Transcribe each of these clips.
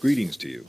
Greetings to you.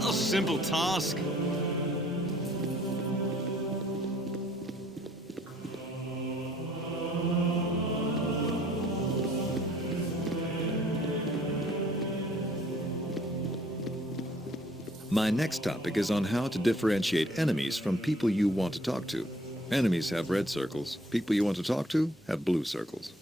A simple task. My next topic is on how to differentiate enemies from people you want to talk to. Enemies have red circles. People you want to talk to have blue circles.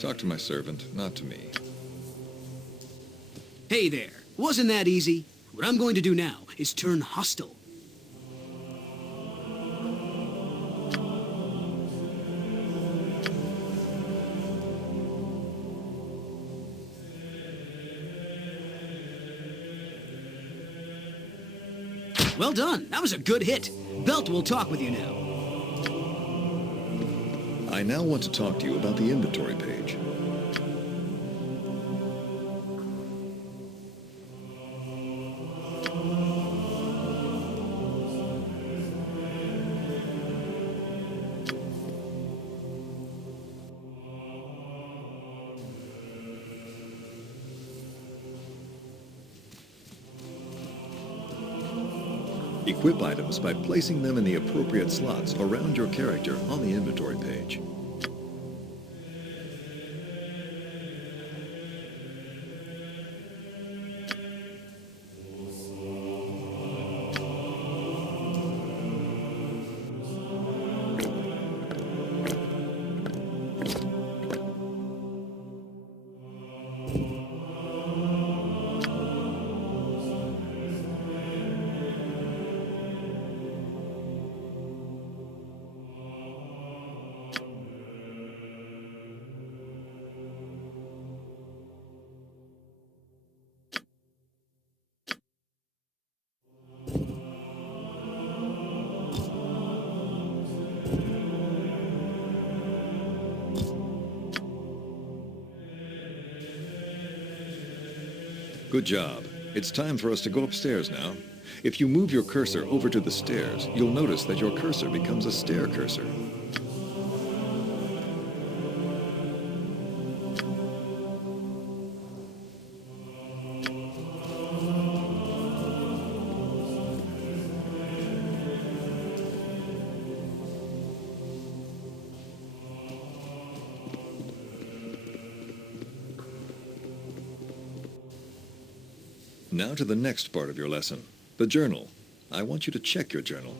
Talk to my servant, not to me. Hey there. Wasn't that easy? What I'm going to do now is turn hostile. Well done. That was a good hit. Belt will talk with you now. I now want to talk to you about the inventory page. Equip items by placing them in the appropriate slots around your character on the inventory page. Good job. It's time for us to go upstairs now. If you move your cursor over to the stairs, you'll notice that your cursor becomes a stair cursor. Now to the next part of your lesson, the journal. I want you to check your journal.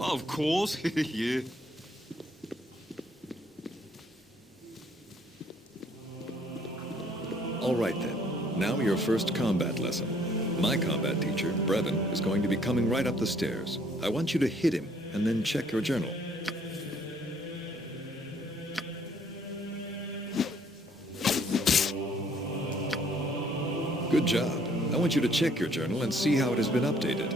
Of course, yeah. All right then. Now your first combat lesson. My combat teacher, Brevin, is going to be coming right up the stairs. I want you to hit him and then check your journal. Good job. I want you to check your journal and see how it has been updated.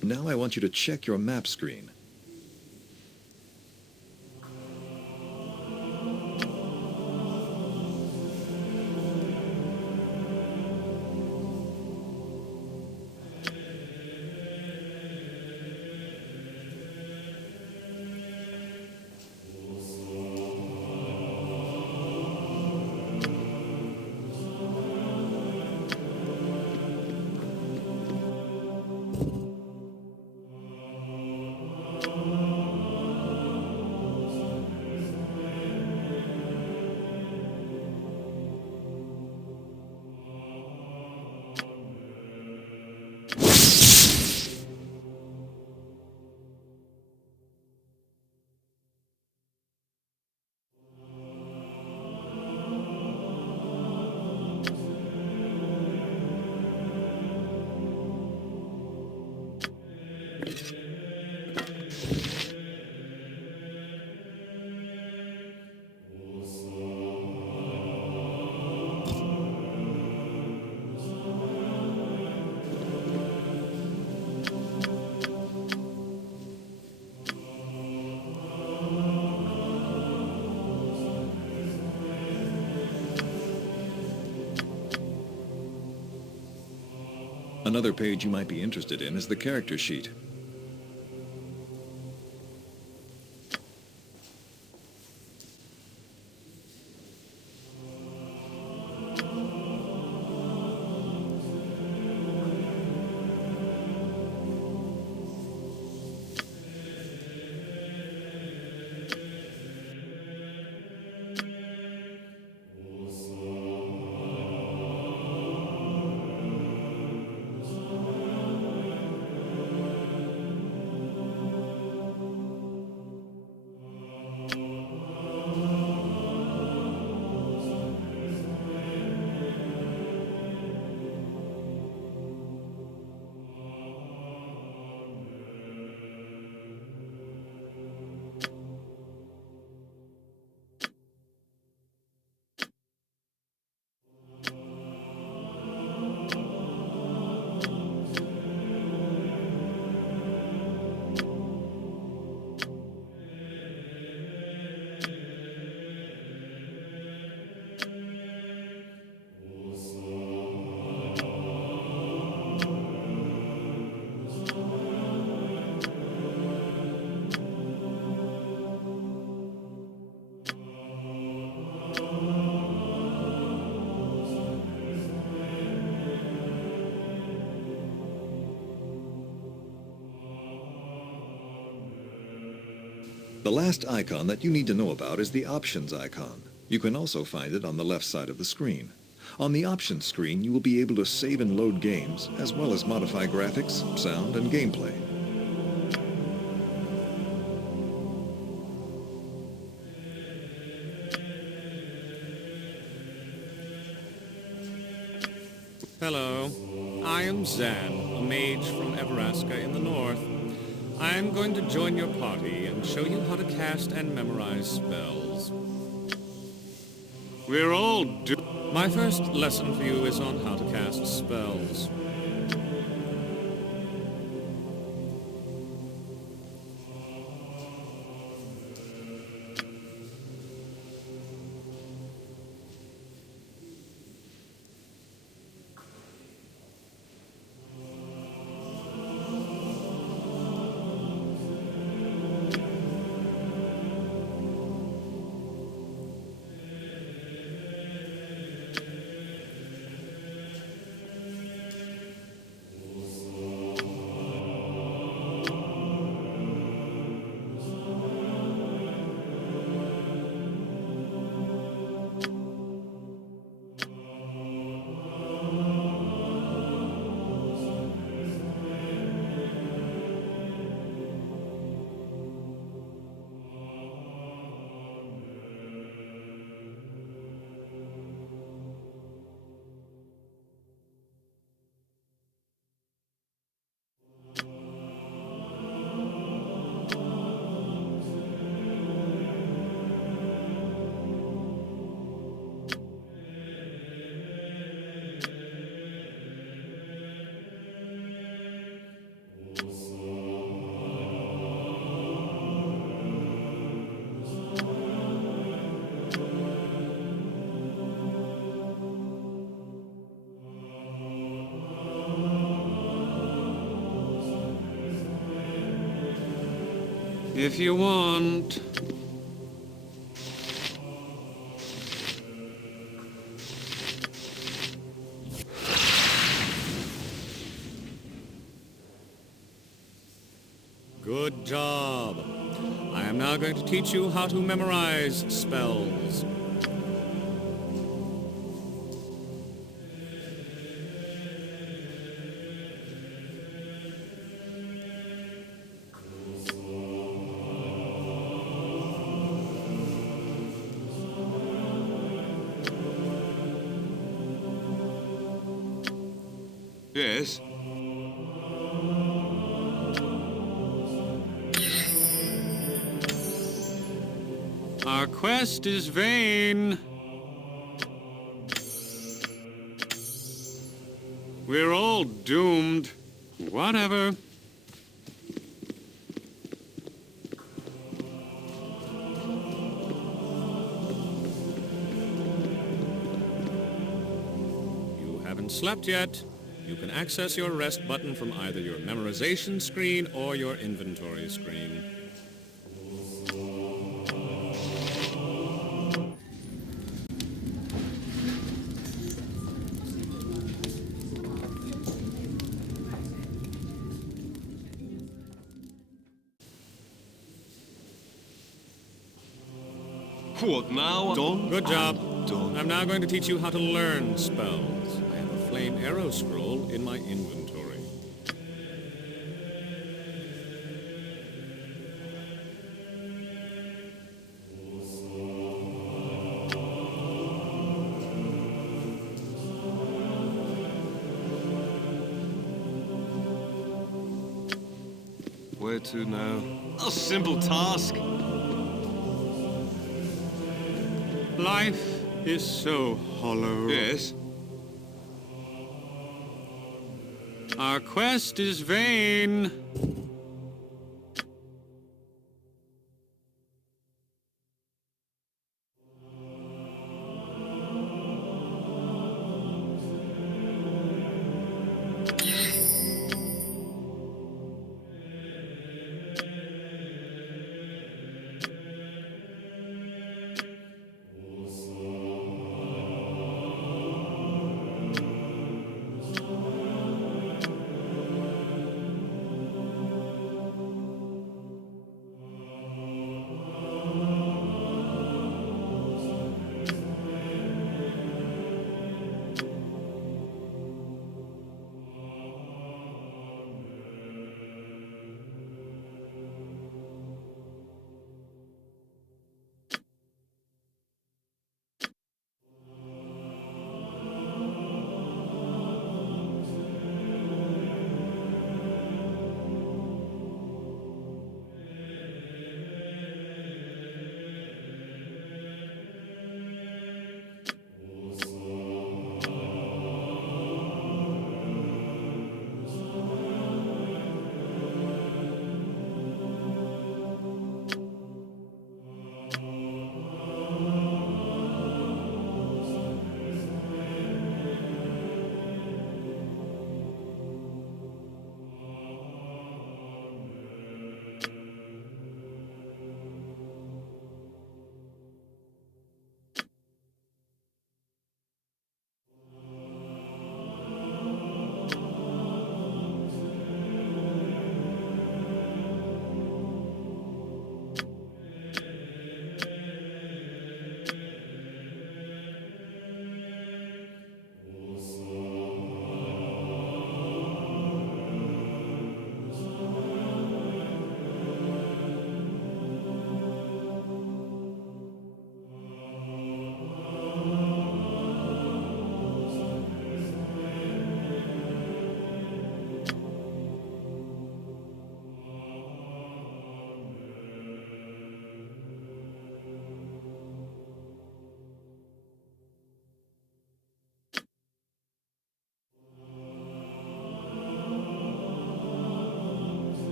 Now I want you to check your map screen. Another page you might be interested in is the character sheet. The last icon that you need to know about is the Options icon. You can also find it on the left side of the screen. On the Options screen, you will be able to save and load games, as well as modify graphics, sound, and gameplay. Hello, I am Zan, a mage from Everaska in the north. I am going to join your party and show you how to cast and memorize spells. We're all My first lesson for you is on how to cast spells. If you want. Good job. I am now going to teach you how to memorize spells. Yes? Our quest is vain. We're all doomed. Whatever. You haven't slept yet. You can access your rest button from either your memorization screen or your inventory screen. What now? Done? Good job. Done. I'm now going to teach you how to learn spells. I have a flame arrow scroll in my inventory. Where to now? A simple task. Life is so hollow. Yes? Our quest is vain.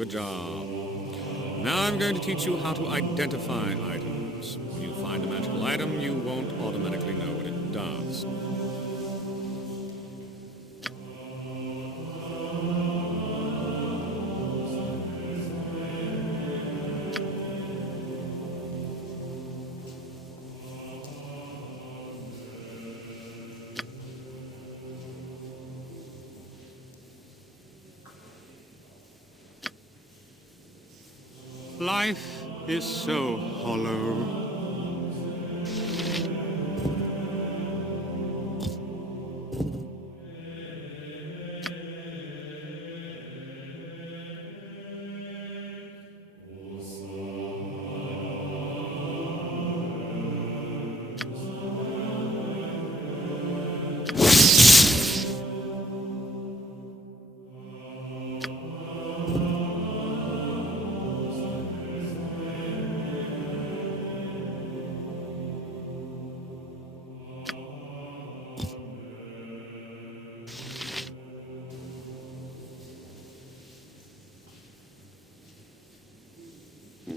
Good job. Now I'm going to teach you how to identify items. When you find a magical item, you won't automatically know what it does. Life is so hollow.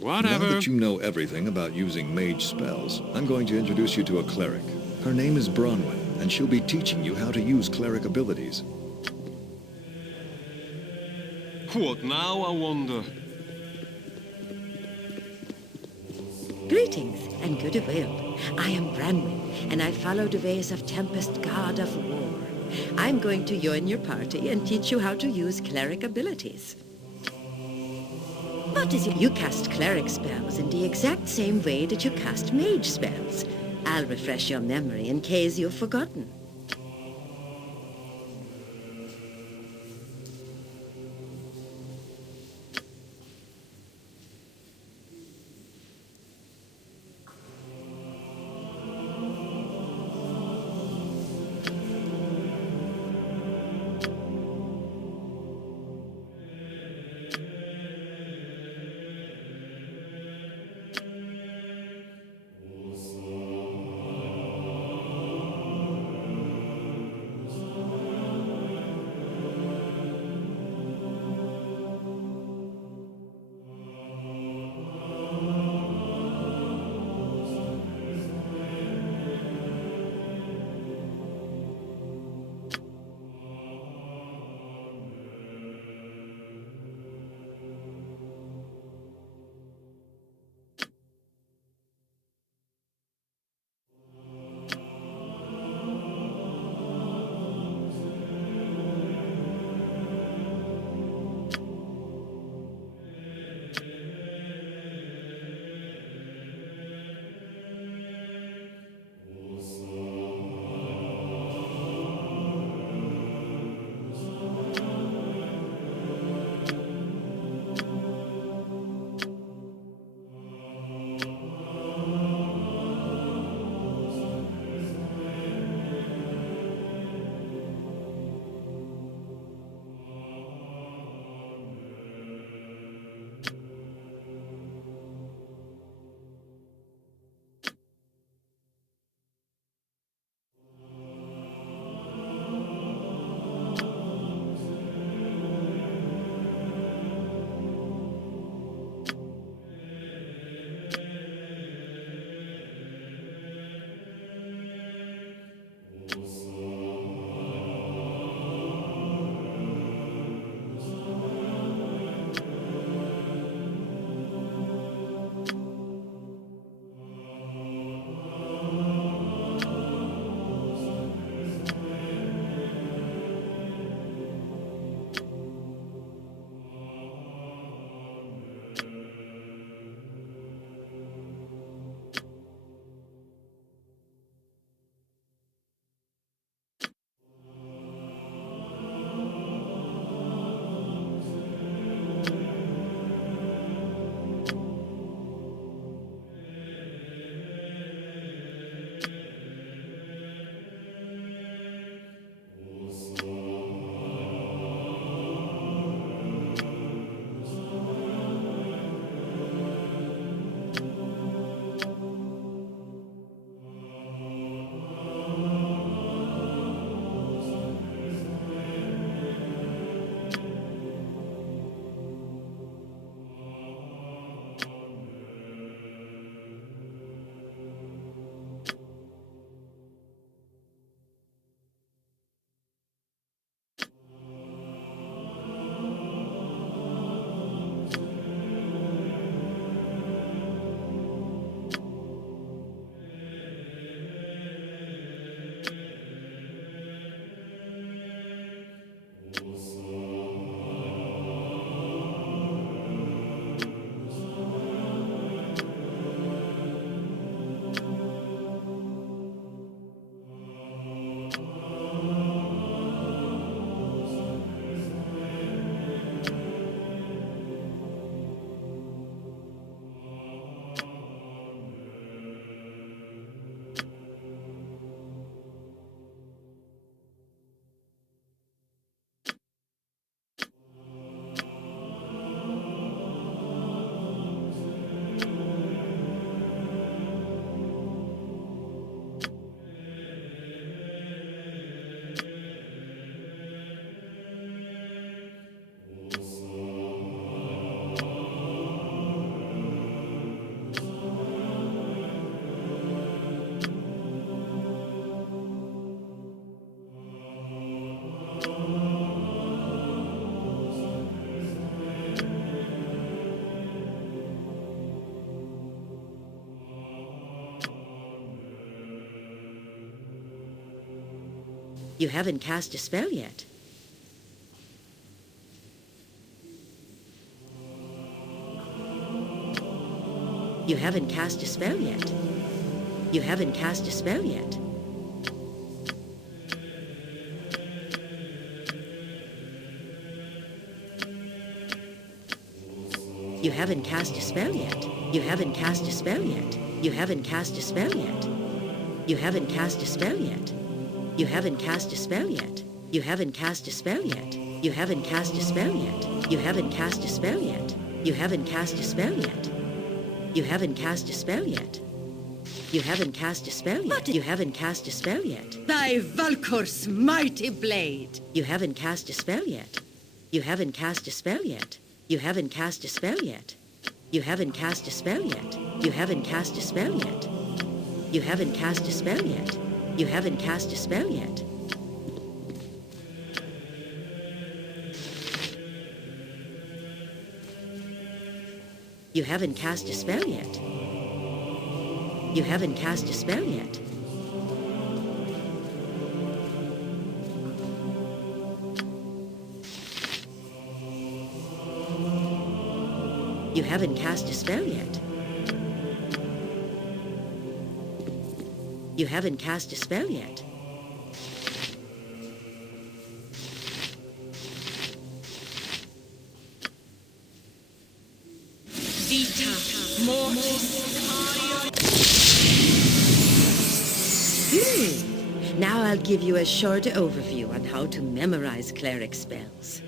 Now Whatever. that you know everything about using mage spells, I'm going to introduce you to a cleric. Her name is Bronwyn, and she'll be teaching you how to use cleric abilities. What now, I wonder? Greetings and good will. I am Branwen, and I follow the ways of Tempest, god of war. I'm going to join your party and teach you how to use cleric abilities. What is it? You cast cleric spells in the exact same way that you cast mage spells. I'll refresh your memory in case you've forgotten. You haven't cast a spell yet. You haven't cast a spell yet. You haven't cast a spell yet. You haven't cast a spell yet. You haven't cast a spell yet. You haven't cast a spell yet. You haven't cast a spell yet. You haven't cast a spell yet. You haven't cast a spell yet. You haven't cast a spell yet. You haven't cast a spell yet. You haven't cast a spell yet. You haven't cast a spell yet. You haven't cast a spell yet. You haven't cast a spell yet. Thy Valkor's mighty blade. You haven't cast a spell yet. You haven't cast a spell yet. You haven't cast a spell yet. You haven't cast a spell yet. You haven't cast a spell yet. You haven't cast a spell yet. You haven't cast a spell yet. You haven't cast a spell yet. You haven't cast a spell yet. You haven't cast a spell yet. You haven't cast a spell yet. Vita mortis. Now I'll give you a short overview on how to memorize cleric spells.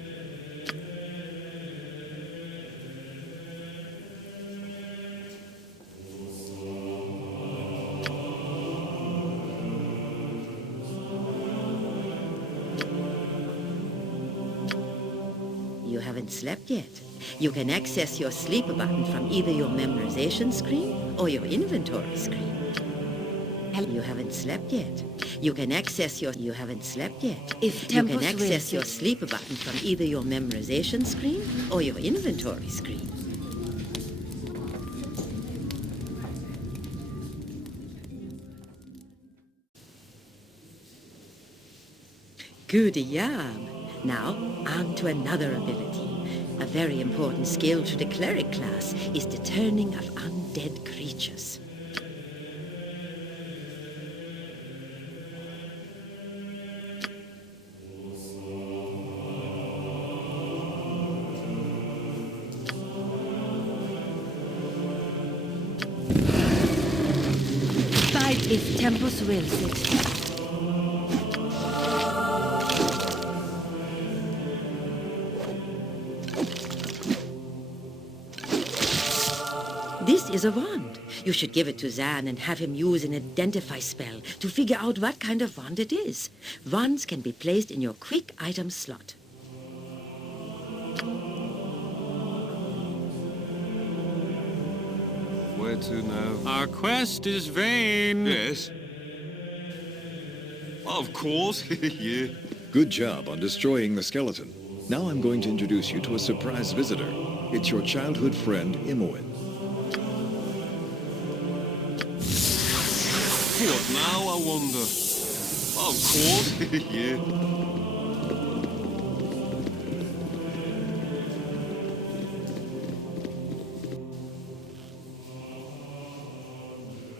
You haven't slept yet. You can access your sleep button from either your memorization screen or your inventory screen. You haven't slept yet. You can access your... You haven't slept yet. If You can Tempus access your wills it. sleep button from either your memorization screen or your inventory screen. Good yarn. Now, on to another ability. A very important skill to the cleric class is the turning of undead creatures. Fight if Tempus wills it. This is a wand. You should give it to Zan and have him use an identify spell to figure out what kind of wand it is. Wands can be placed in your quick item slot. Where to now? Our quest is vain. Yes. Of course, yeah. Good job on destroying the skeleton. Now I'm going to introduce you to a surprise visitor. It's your childhood friend, Imoen. What now, I wonder? Of course, yeah.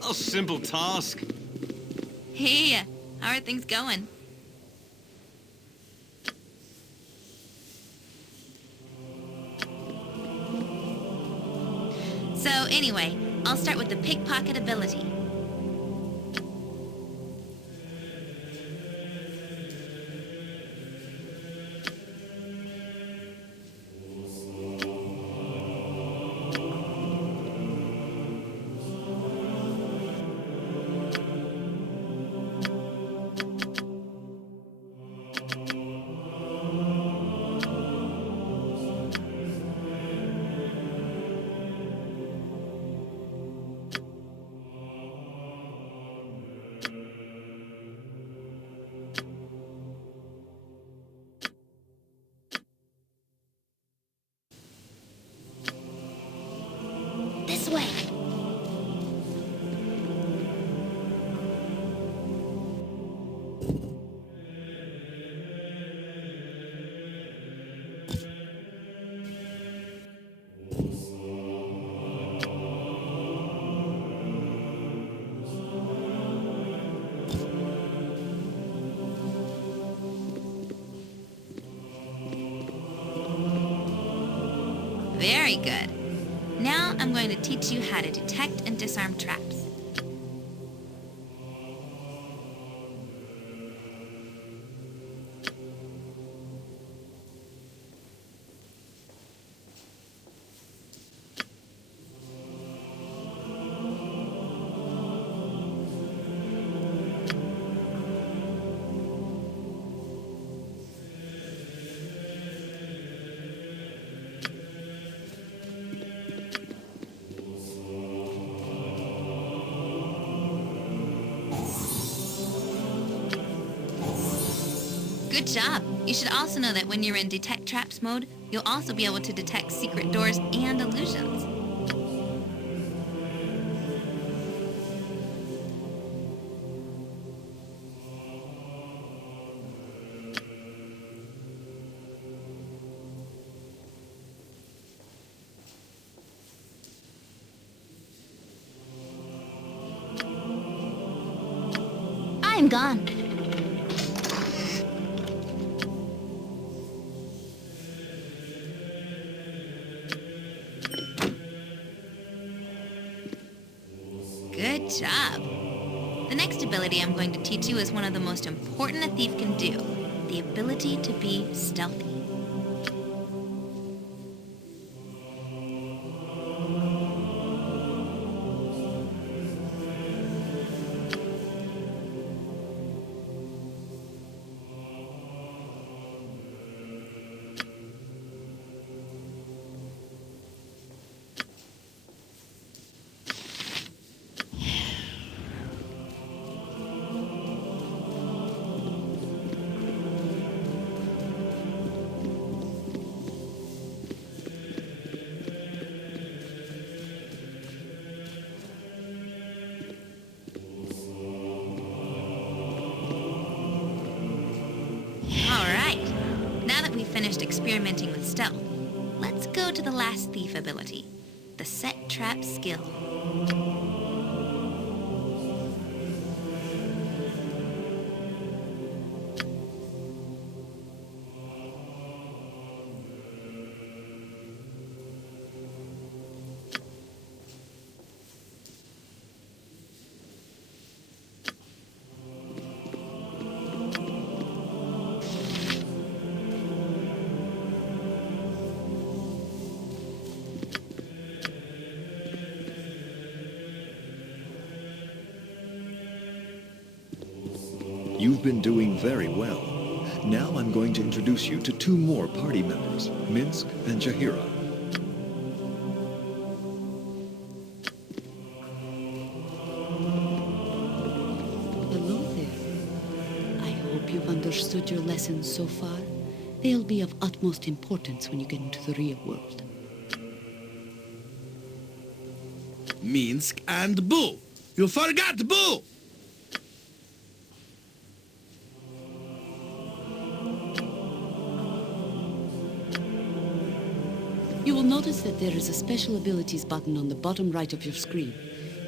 A simple task. Hey, how are things going? So anyway, I'll start with the pickpocket ability. Very good. Now I'm going to teach you how to detect and disarm traps. Good job. You should also know that when you're in Detect Traps mode, you'll also be able to detect secret doors and illusions. I'm gone. Good job. The next ability I'm going to teach you is one of the most important a thief can do, the ability to be stealthy. Alright, now that we've finished experimenting with stealth, let's go to the last thief ability, the set trap skill. You've been doing very well. Now I'm going to introduce you to two more party members, Minsk and Jahira. Hello there. I hope you've understood your lessons so far. They'll be of utmost importance when you get into the real world. Minsk and Boo! You forgot Boo! You will notice that there is a special abilities button on the bottom right of your screen.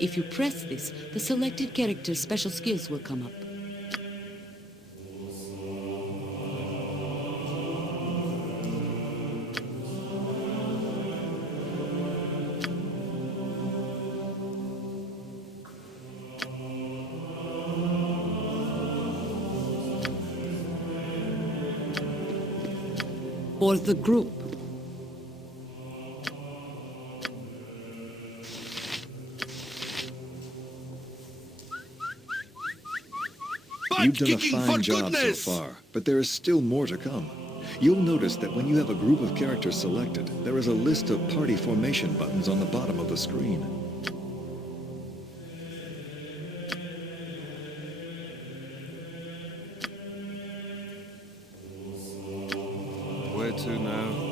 If you press this, the selected character's special skills will come up. For the group. You've done a Kicking fine for job goodness! so far, but there is still more to come. You'll notice that when you have a group of characters selected, there is a list of party formation buttons on the bottom of the screen. Where to now?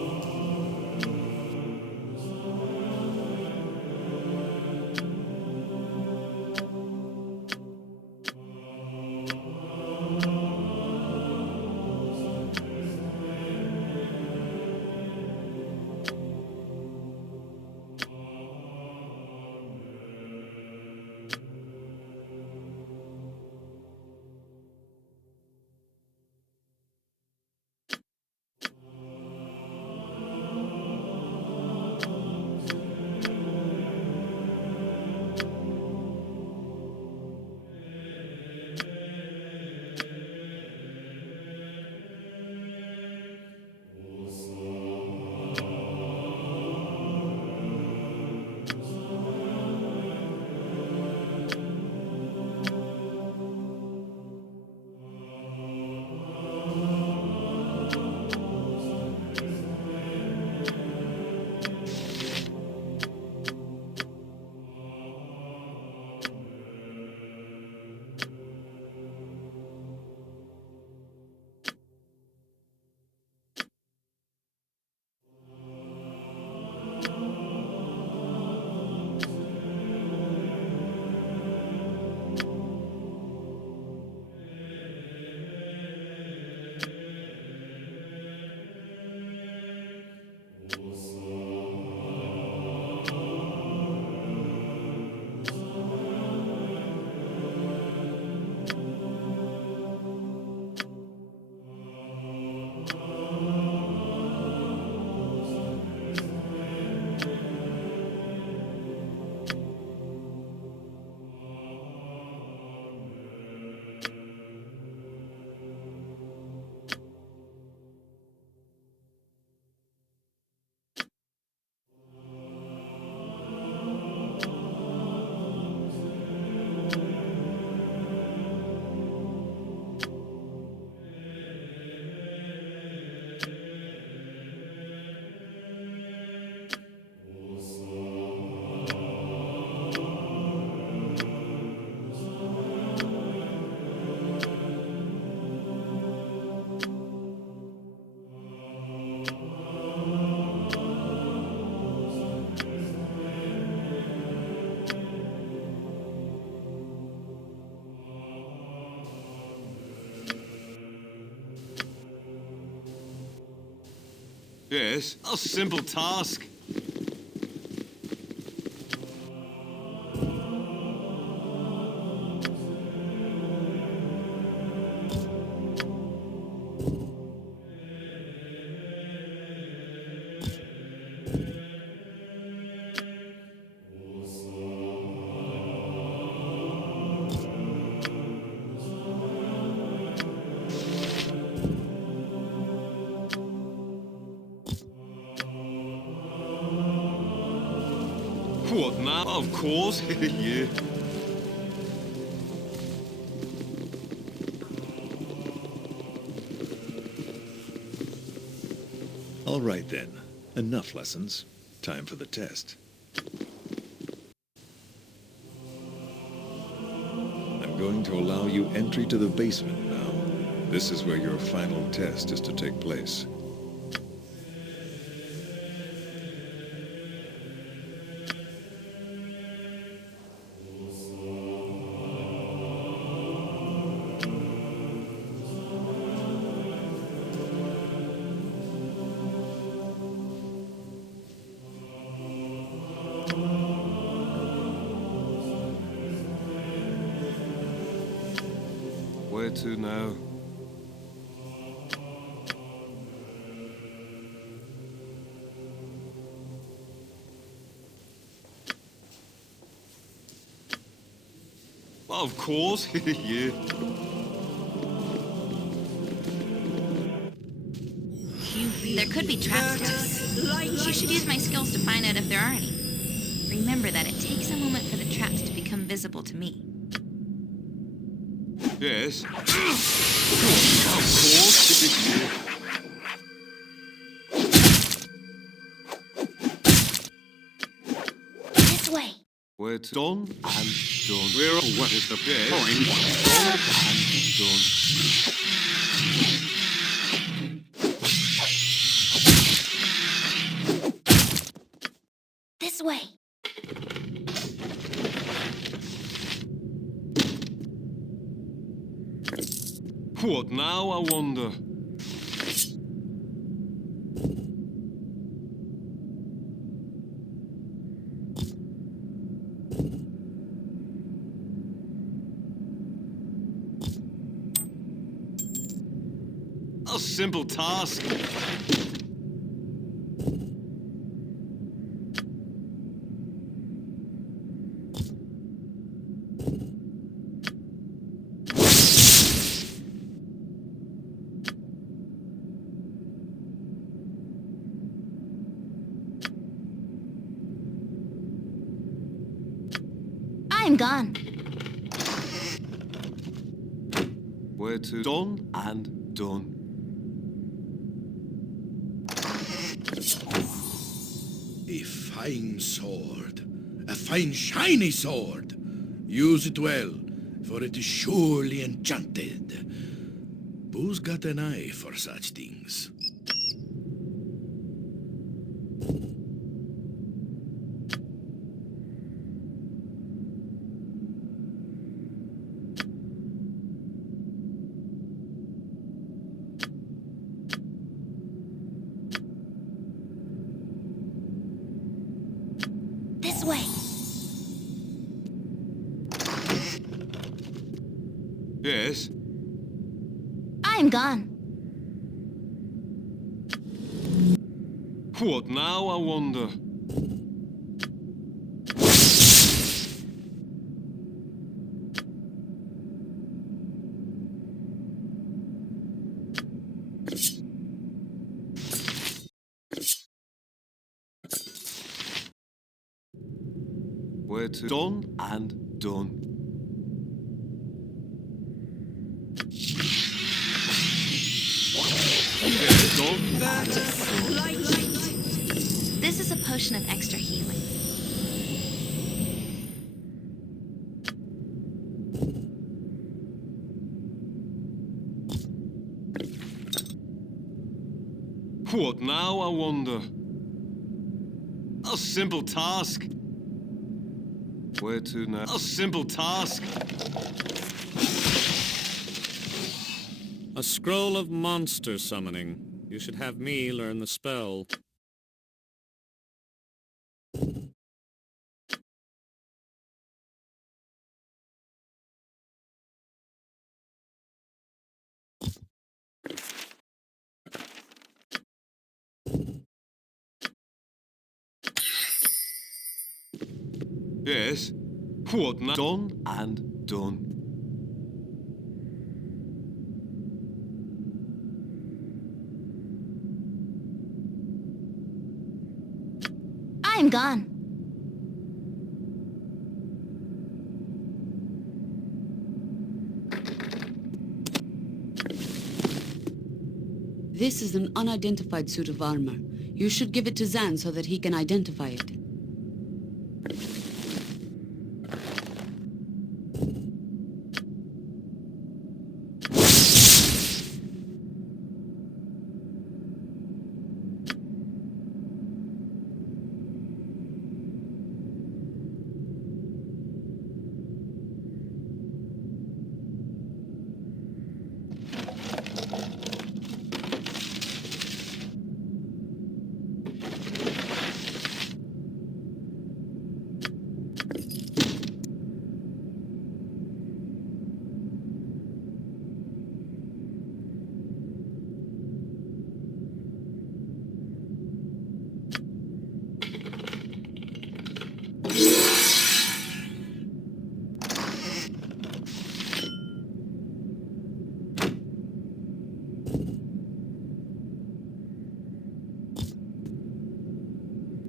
Yes, a simple task. What now? Of course, yeah. All right then. Enough lessons. Time for the test. I'm going to allow you entry to the basement now. This is where your final test is to take place. Where to now? Of course, yeah. There could be traps down here. You should use my skills to find out if there are any. Remember that it takes a moment for the traps to become visible to me. Yes. Of course, yeah. This way. Where to? Done and done. What is the point? Done and done. This way. What now, I wonder? A simple task. I'm gone. Where to? Done and done. A fine sword. A fine shiny sword. Use it well, for it is surely enchanted. Who's got an eye for such things? This way. Yes. I'm gone. What now, I wonder? Where to? Done and done. Yeah, done. This is a potion of extra healing. What now, I wonder? A simple task. Where to now? A simple task. A scroll of monster summoning. You should have me learn the spell. Yes. What now? Done and done. I'm gone. This is an unidentified suit of armor. You should give it to Zan so that he can identify it.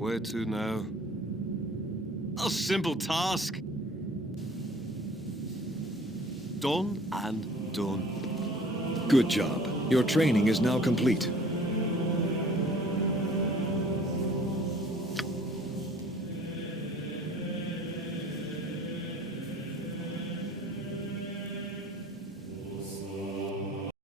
Where to now? A simple task. Done and done. Good job. Your training is now complete.